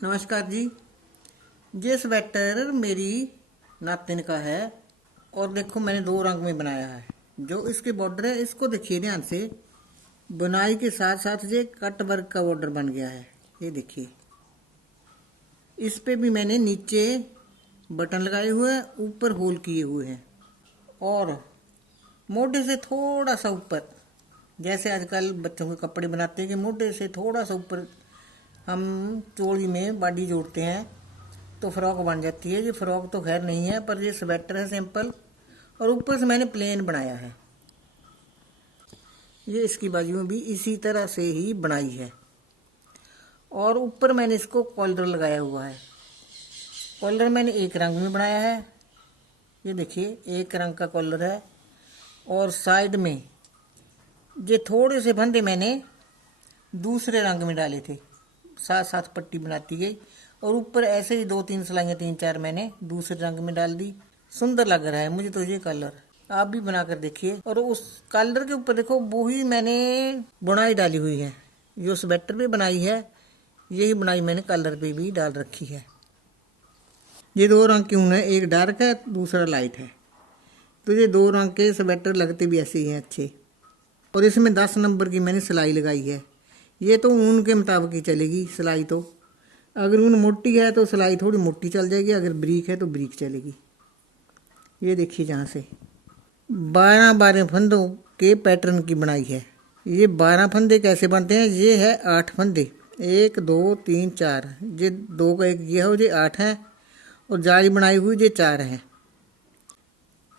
नमस्कार जी। ये स्वेटर मेरी नातिन का है और देखो मैंने दो रंग में बनाया है। जो इसके बॉर्डर है इसको देखिए ध्यान से, बुनाई के साथ साथ ये कट वर्क का बॉर्डर बन गया है। ये देखिए, इस पे भी मैंने नीचे बटन लगाए हुए हैं, ऊपर होल किए हुए हैं और मोटे से थोड़ा सा ऊपर, जैसे आजकल बच्चों के कपड़े बनाते हैं कि मोटे से थोड़ा सा ऊपर हम चोली में बाडी जोड़ते हैं तो फ्रॉक बन जाती है। ये फ्रॉक तो खैर नहीं है, पर ये स्वेटर है सिंपल, और ऊपर से मैंने प्लेन बनाया है। ये इसकी बाजुएं भी इसी तरह से ही बनाई है और ऊपर मैंने इसको कॉलर लगाया हुआ है। कॉलर मैंने एक रंग में बनाया है, ये देखिए एक रंग का कॉलर है, और साइड में ये थोड़े से फंदे मैंने दूसरे रंग में डाले थे, साथ साथ पट्टी बनाती गई, और ऊपर ऐसे ही दो तीन सिलाइयाँ तीन चार मैंने दूसरे रंग में डाल दी। सुंदर लग रहा है मुझे तो ये कलर, आप भी बनाकर देखिए। और उस कलर के ऊपर देखो वो ही मैंने बुनाई डाली हुई है, जो स्वेटर पे बनाई है यही बुनाई मैंने कलर पे भी डाल रखी है। ये दो रंग की ऊन है, एक डार्क है दूसरा लाइट है, तो ये दो रंग के स्वेटर लगते भी ऐसे ही हैं अच्छे। और इसमें 10 नंबर की मैंने सिलाई लगाई है। ये तो ऊन के मुताबिक ही चलेगी सिलाई, तो अगर ऊन मोटी है तो सिलाई थोड़ी मोटी चल जाएगी, अगर ब्रीक है तो ब्रीक चलेगी। ये देखिए जहाँ से 12 फंदों के पैटर्न की बनाई है। ये 12 फंदे कैसे बनते हैं, ये है 8 फंदे, 1 2 3 4, ये दो का एक ये है, ये 8 है, और जाली बनाई हुई ये 4 है,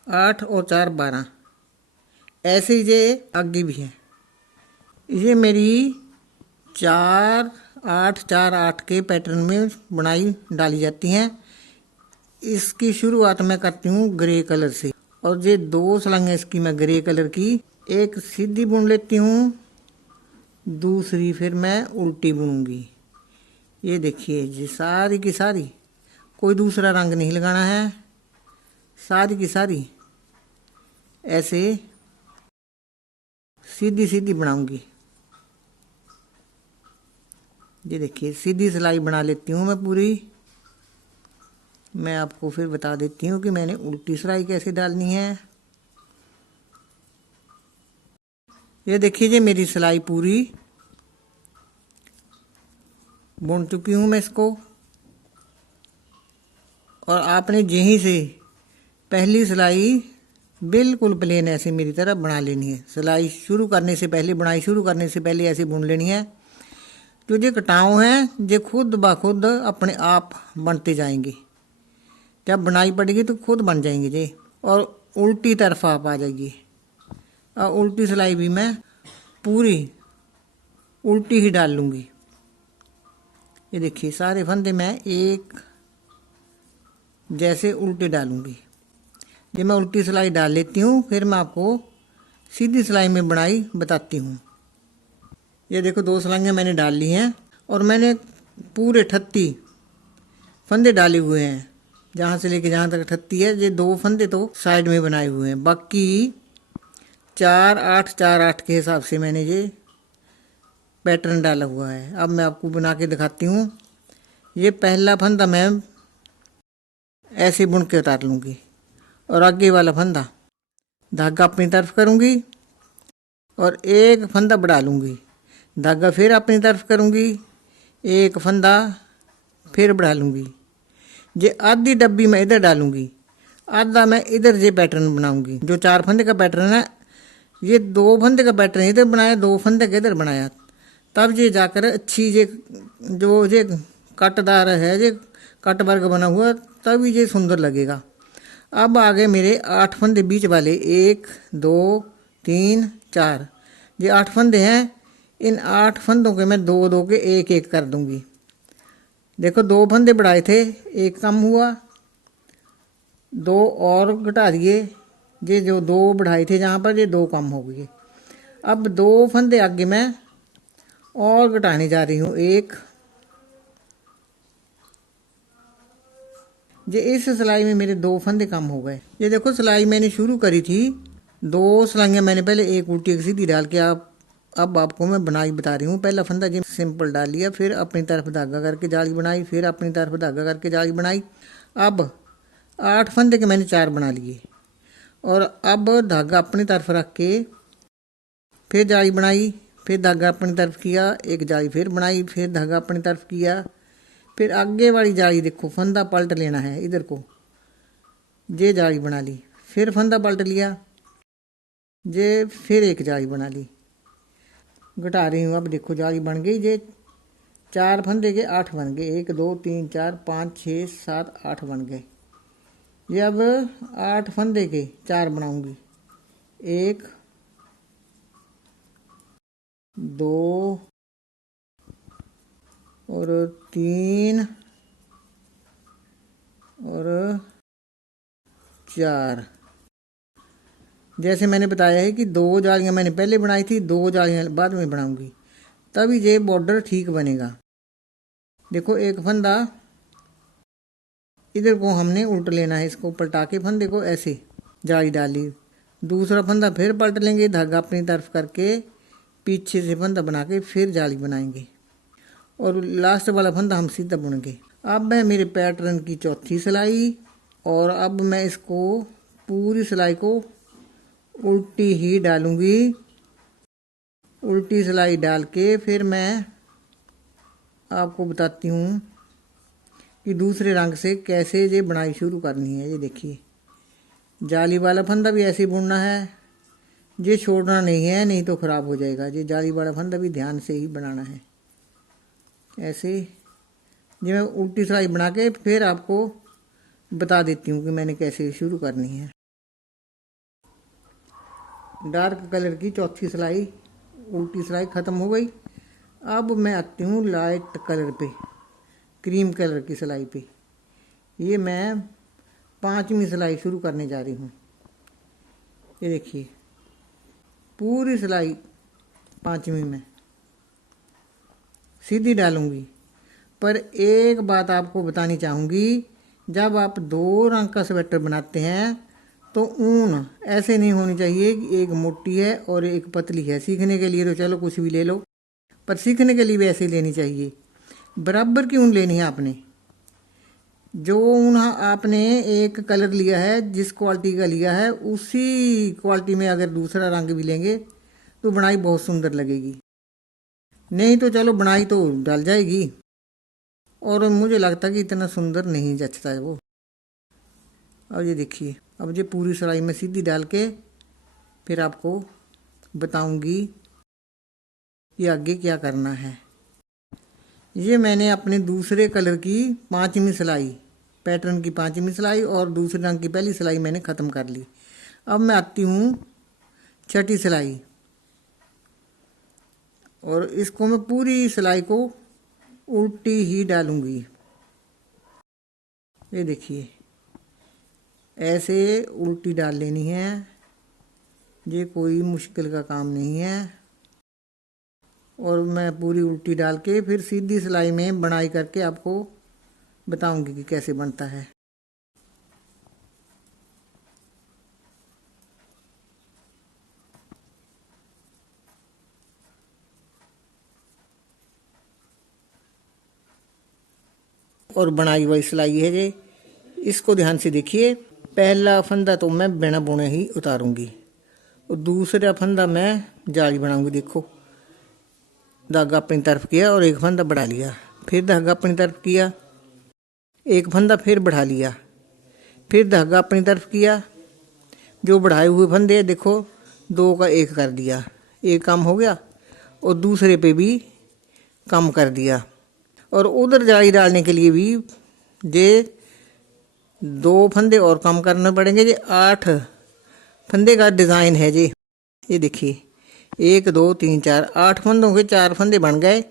8 और 4 12। ऐसे ही ये आगे भी है। ये मेरी 4 8 4 8 के पैटर्न में बुनाई डाली जाती हैं। इसकी शुरुआत मैं करती हूँ ग्रे कलर से, और ये दो सलंगे इसकी मैं ग्रे कलर की एक सीधी बुन लेती हूँ, दूसरी फिर मैं उल्टी बुनूंगी। ये देखिए ये सारी की सारी, कोई दूसरा रंग नहीं लगाना है, सारी की सारी ऐसे सीधी सीधी बनाऊंगी। ये देखिए सीधी सिलाई बना लेती हूँ मैं पूरी। मैं आपको फिर बता देती हूँ कि मैंने उल्टी सिलाई कैसे डालनी है। ये देखिए ये मेरी सिलाई पूरी बुन चुकी हूँ मैं इसको, और आपने यहीं से पहली सिलाई बिल्कुल प्लेन ऐसे मेरी तरह बना लेनी है। सिलाई शुरू करने से पहले, बुनाई शुरू करने से पहले ऐसे बुन लेनी है। जो ये कटाव हैं ये खुद ब खुद अपने आप बनते जाएंगे, जब बुनाई पड़ेगी तो खुद बन जाएंगे ये, और उल्टी तरफ आप आ जाइए। और उल्टी सिलाई भी मैं पूरी उल्टी ही डाल लूँगी। ये देखिए सारे फंदे मैं एक जैसे उल्टे डालूँगी। ये मैं उल्टी सिलाई डाल लेती हूँ, फिर मैं आपको सीधी सिलाई में बुनाई बताती हूँ। ये देखो दो सिलाइयाँ मैंने डाल ली हैं, और मैंने पूरे 38 फंदे डाले हुए हैं, जहाँ से लेके जहाँ तक 38 है। ये दो फंदे तो साइड में बनाए हुए हैं, बाकी 4 8 4 8 के हिसाब से मैंने ये पैटर्न डाला हुआ है। अब मैं आपको बना के दिखाती हूँ। ये पहला फंदा मैं ऐसे बुन के उतार लूँगी, और आगे वाला फंदा धागा अपनी तरफ करूँगी और एक फंदा बढ़ा लूँगी, धागा फिर अपनी तरफ करूँगी, एक फंदा फिर बढ़ा लूँगी। ये आधी डब्बी मैं इधर डालूँगी, आधा मैं इधर ये पैटर्न बनाऊँगी। जो 4 फंदे का पैटर्न है, ये 2 फंदे का पैटर्न इधर बनाया, 2 फंदे का इधर बनाया, तब ये जाकर अच्छी ये जो ये कटदार है, ये कट वर्क बना हुआ, तभी ये सुंदर लगेगा। अब आगे मेरे 8 फंदे बीच वाले, 1 2 3 4, ये 8 फंदे हैं। इन 8 फंदों के मैं 2 2 के एक एक कर दूंगी। देखो 2 फंदे बढ़ाए थे, एक कम हुआ, 2 और घटा दिए। ये जो 2 बढ़ाए थे जहाँ पर, ये 2 कम हो गए। अब 2 फंदे आगे मैं और घटाने जा रही हूँ, 1। ये इस सिलाई में मेरे 2 फंदे कम हो गए। ये देखो सिलाई मैंने शुरू करी थी, 2 सिलाइयाँ मैंने पहले एक उल्टी एक सीधी डाल के, अब आपको मैं बुनाई बता रही हूँ। पहला फंदा जो सिंपल डाल लिया, फिर अपनी तरफ धागा करके जाली बनाई, फिर अपनी तरफ धागा करके जाली बनाई। अब 8 फंदे के मैंने 4 बना लिए और अब धागा अपनी तरफ रख के फिर जाली बनाई, फिर धागा अपनी तरफ किया, एक जाली फिर बनाई, फिर धागा अपनी तरफ किया, फिर आगे वाली जाली देखो फंदा पलट लेना है इधर को, ये जाली बना ली, फिर फंदा पलट लिया, ये फिर एक जाली बना ली। घटा रही हूँ, अब देखो जाली बन गई। ये 4 फंदे के 8 बन गए, 1 2 3 4 5 6 7 8 बन गए। ये अब 8 फंदे के 4 बनाऊंगी, 1 2 और 3 और 4। जैसे मैंने बताया है कि 2 जालियां मैंने पहले बनाई थी, 2 जालियां बाद में बनाऊंगी, तभी ये बॉर्डर ठीक बनेगा। देखो एक फंदा इधर को हमने उल्ट लेना है, इसको पलटा के फंदे को ऐसे जाली डाली, दूसरा फंदा फिर पलट लेंगे, धागा अपनी तरफ करके पीछे से फंदा बना के फिर जाली बनाएंगे और लास्ट वाला फंदा हम सीधा बुनेंगे। अब है मेरे पैटर्न की चौथी सिलाई और अब मैं इसको पूरी सिलाई को उल्टी ही डालूंगी। उल्टी सिलाई डाल के फिर मैं आपको बताती हूँ कि दूसरे रंग से कैसे ये बुनाई शुरू करनी है। ये देखिए जाली वाला फंदा भी ऐसे ही बुनना है, ये छोड़ना नहीं है, नहीं तो ख़राब हो जाएगा। ये जाली वाला फंदा भी ध्यान से ही बनाना है। ऐसे ये मैं उल्टी सिलाई बना के फिर आपको बता देती हूँ कि मैंने कैसे शुरू करनी है। डार्क कलर की चौथी सिलाई उल्टी सिलाई ख़त्म हो गई। अब मैं आती हूँ लाइट कलर पे, क्रीम कलर की सिलाई पे। ये मैं 5वीं सिलाई शुरू करने जा रही हूँ। ये देखिए पूरी सिलाई 5वीं में सीधी डालूंगी। पर एक बात आपको बतानी चाहूँगी, जब आप 2 रंग का स्वेटर बनाते हैं तो ऊन ऐसे नहीं होनी चाहिए कि एक मोटी है और एक पतली है। सीखने के लिए तो चलो कुछ भी ले लो, पर सीखने के लिए भी ऐसे लेनी चाहिए। बराबर की ऊन लेनी है आपने। जो ऊन आपने एक कलर लिया है, जिस क्वालिटी का लिया है, उसी क्वालिटी में अगर दूसरा रंग भी लेंगे तो बुनाई बहुत सुंदर लगेगी। नहीं तो चलो बुनाई तो डल जाएगी और मुझे लगता है कि इतना सुंदर नहीं जचता है वो। अब ये देखिए, अब ये पूरी सिलाई में सीधी डाल के फिर आपको बताऊंगी कि आगे क्या करना है। ये मैंने अपने दूसरे कलर की 5वीं सिलाई, पैटर्न की 5वीं सिलाई और दूसरे रंग की पहली सिलाई मैंने ख़त्म कर ली। अब मैं आती हूँ 6ठी सिलाई और इसको मैं पूरी सिलाई को उल्टी ही डालूंगी। ये देखिए ऐसे उल्टी डाल लेनी है, ये कोई मुश्किल का काम नहीं है। और मैं पूरी उल्टी डाल के फिर सीधी सिलाई में बुनाई करके आपको बताऊंगी कि कैसे बनता है। और बनाई हुई सिलाई है ये, इसको ध्यान से देखिए। पहला फंदा तो मैं बिना बुने ही उतारूंगी और दूसरा फंदा मैं जाली बनाऊंगी। देखो धागा अपनी तरफ किया और एक फंदा बढ़ा लिया, फिर धागा अपनी तरफ किया, एक फंदा फिर बढ़ा लिया, फिर धागा अपनी तरफ किया। जो बढ़ाए हुए फंदे देखो 2 का 1 कर दिया, एक कम हो गया और दूसरे पे भी कम कर दिया। और उधर जाली डालने के लिए भी ये 2 फंदे और कम करने पड़ेंगे। ये 8 फंदे का डिज़ाइन है जी। ये देखिए 1 2 3 4 8 फंदों के 4 फंदे बन गए।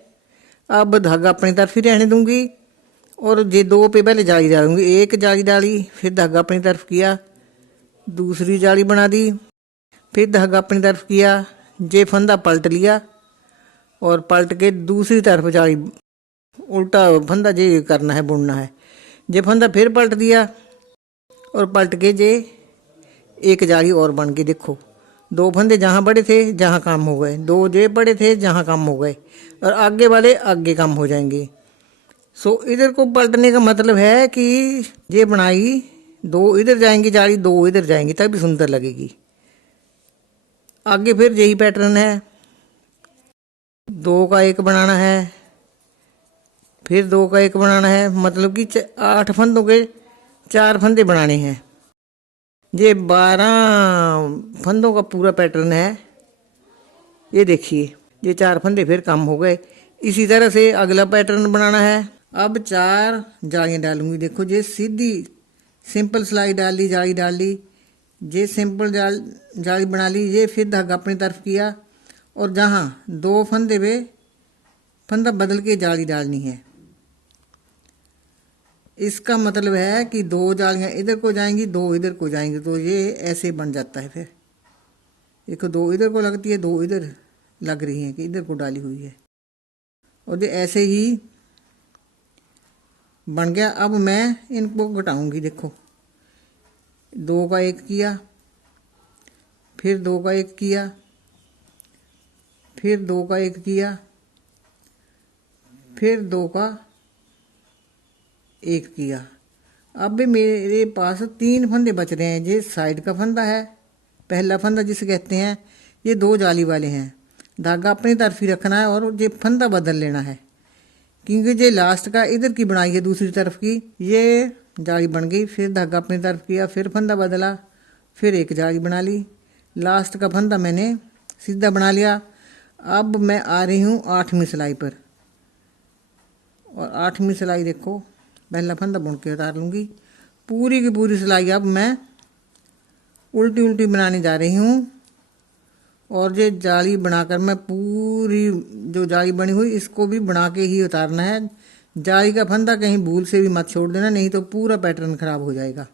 अब धागा अपनी तरफ ही रहने दूंगी और ये 2 पे पहले जाली डालूंगी। एक जाली डाली, फिर धागा अपनी तरफ किया, दूसरी जाली बना दी, फिर धागा अपनी तरफ किया, ये फंदा पलट लिया और पलट के दूसरी तरफ जाली, उल्टा फंदा ये करना है, बुनना है। ये फंदा फिर पलट दिया और पलट के ये एक जाली और बन के देखो दो फंदे जहाँ बड़े थे जहाँ काम हो गए, दो जे बड़े थे जहाँ काम हो गए, और आगे वाले आगे काम हो जाएंगे। सो इधर को पलटने का मतलब है कि ये बनाई दो इधर जाएंगी जाली, दो इधर जाएंगी, तभी सुंदर लगेगी। आगे फिर यही पैटर्न है, दो का एक बनाना है, फिर दो का एक बनाना है, मतलब कि 8 फंदों के 4 फंदे बनाने हैं। ये 12 फंदों का पूरा पैटर्न है। ये देखिए, ये 4 फंदे फिर कम हो गए। इसी तरह से अगला पैटर्न बनाना है। अब 4 जालियां डालूंगी। देखो, ये सीधी सिंपल सिलाई डाल ली, जाली डाल ली, ये सिंपल जाली बना ली, ये फिर धागा अपनी तरफ किया, और जहाँ 2 फंदे पे फंदा बदल के जाली डालनी है। इसका मतलब है कि 2 जालियां इधर को जाएंगी, 2 इधर को जाएंगी, तो ये ऐसे बन जाता है। फिर देखो, 2 इधर को लगती है, 2 इधर लग रही है कि इधर को डाली हुई है, और ये ऐसे ही बन गया। अब मैं इनको घटाऊंगी। देखो, 2 का एक किया, फिर 2 का एक किया, फिर 2 का एक किया, फिर 2 का एक किया। अब भी मेरे पास 3 फंदे बच रहे हैं। ये साइड का फंदा है, पहला फंदा जिसे कहते हैं, ये 2 जाली वाले हैं। धागा अपनी तरफ ही रखना है और ये फंदा बदल लेना है, क्योंकि ये लास्ट का इधर की बनाई है दूसरी तरफ की। ये जाली बन गई, फिर धागा अपनी तरफ किया, फिर फंदा बदला, फिर एक जाली बना ली, लास्ट का फंदा मैंने सीधा बना लिया। अब मैं आ रही हूँ 8वीं सिलाई पर, और 8वीं सिलाई देखो, पहला फंदा बुन के उतार लूँगी। पूरी की पूरी सिलाई अब मैं उल्टी उल्टी बनाने जा रही हूँ, और ये जाली बनाकर मैं पूरी जो जाली बनी हुई इसको भी बना के ही उतारना है। जाली का फंदा कहीं भूल से भी मत छोड़ देना, नहीं तो पूरा पैटर्न खराब हो जाएगा।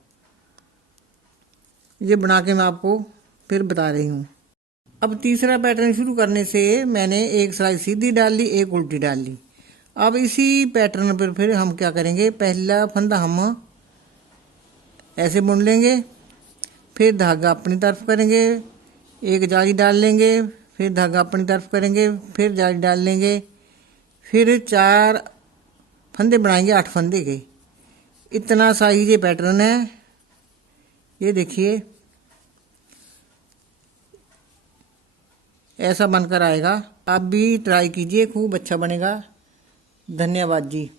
ये बना के मैं आपको फिर बता रही हूँ। अब तीसरा पैटर्न शुरू करने से मैंने एक सिलाई सीधी डाल ली, एक उल्टी डाल ली। अब इसी पैटर्न पर फिर हम क्या करेंगे, पहला फंदा हम ऐसे बुन लेंगे, फिर धागा अपनी तरफ करेंगे, एक जाली डाल लेंगे, फिर धागा अपनी तरफ करेंगे, फिर जाली डाल लेंगे, फिर 4 फंदे बनाएंगे 8 फंदे के। इतना सा ही ये पैटर्न है। ये देखिए, ऐसा बनकर आएगा। आप भी ट्राई कीजिए, खूब अच्छा बनेगा। धन्यवाद जी।